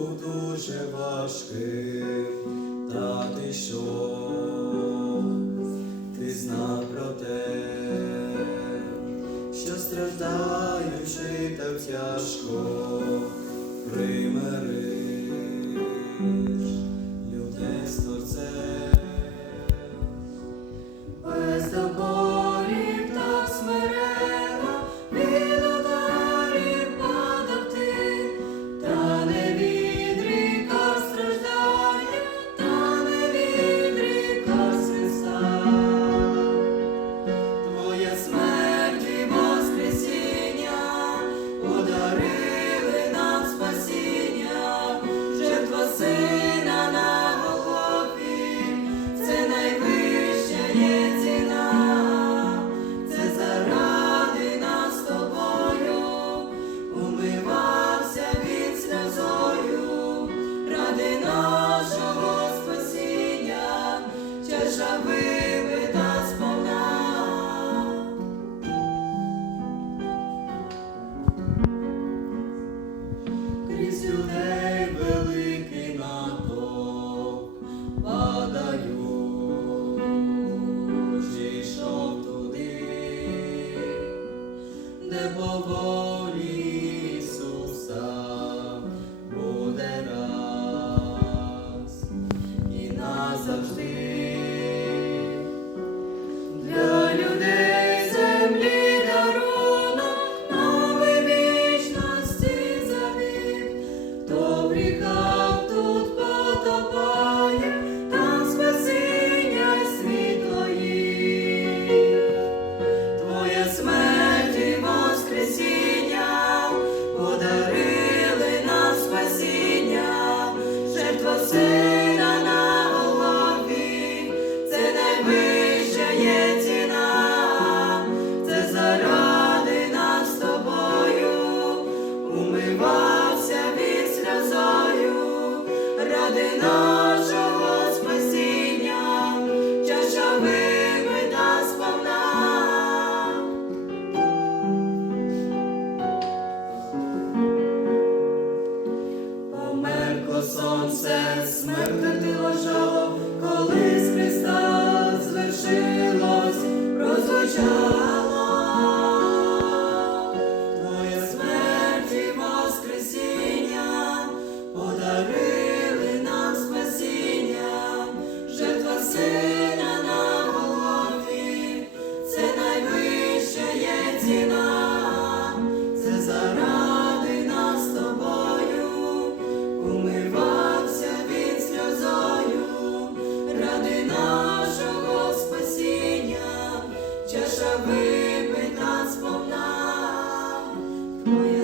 був дуже важкий, та ти що ти знав про те, що страждаючи так тяжко примери людей торцем. Без тобою Lord. Сонце смерть ти лежало, коли. Oh, Moje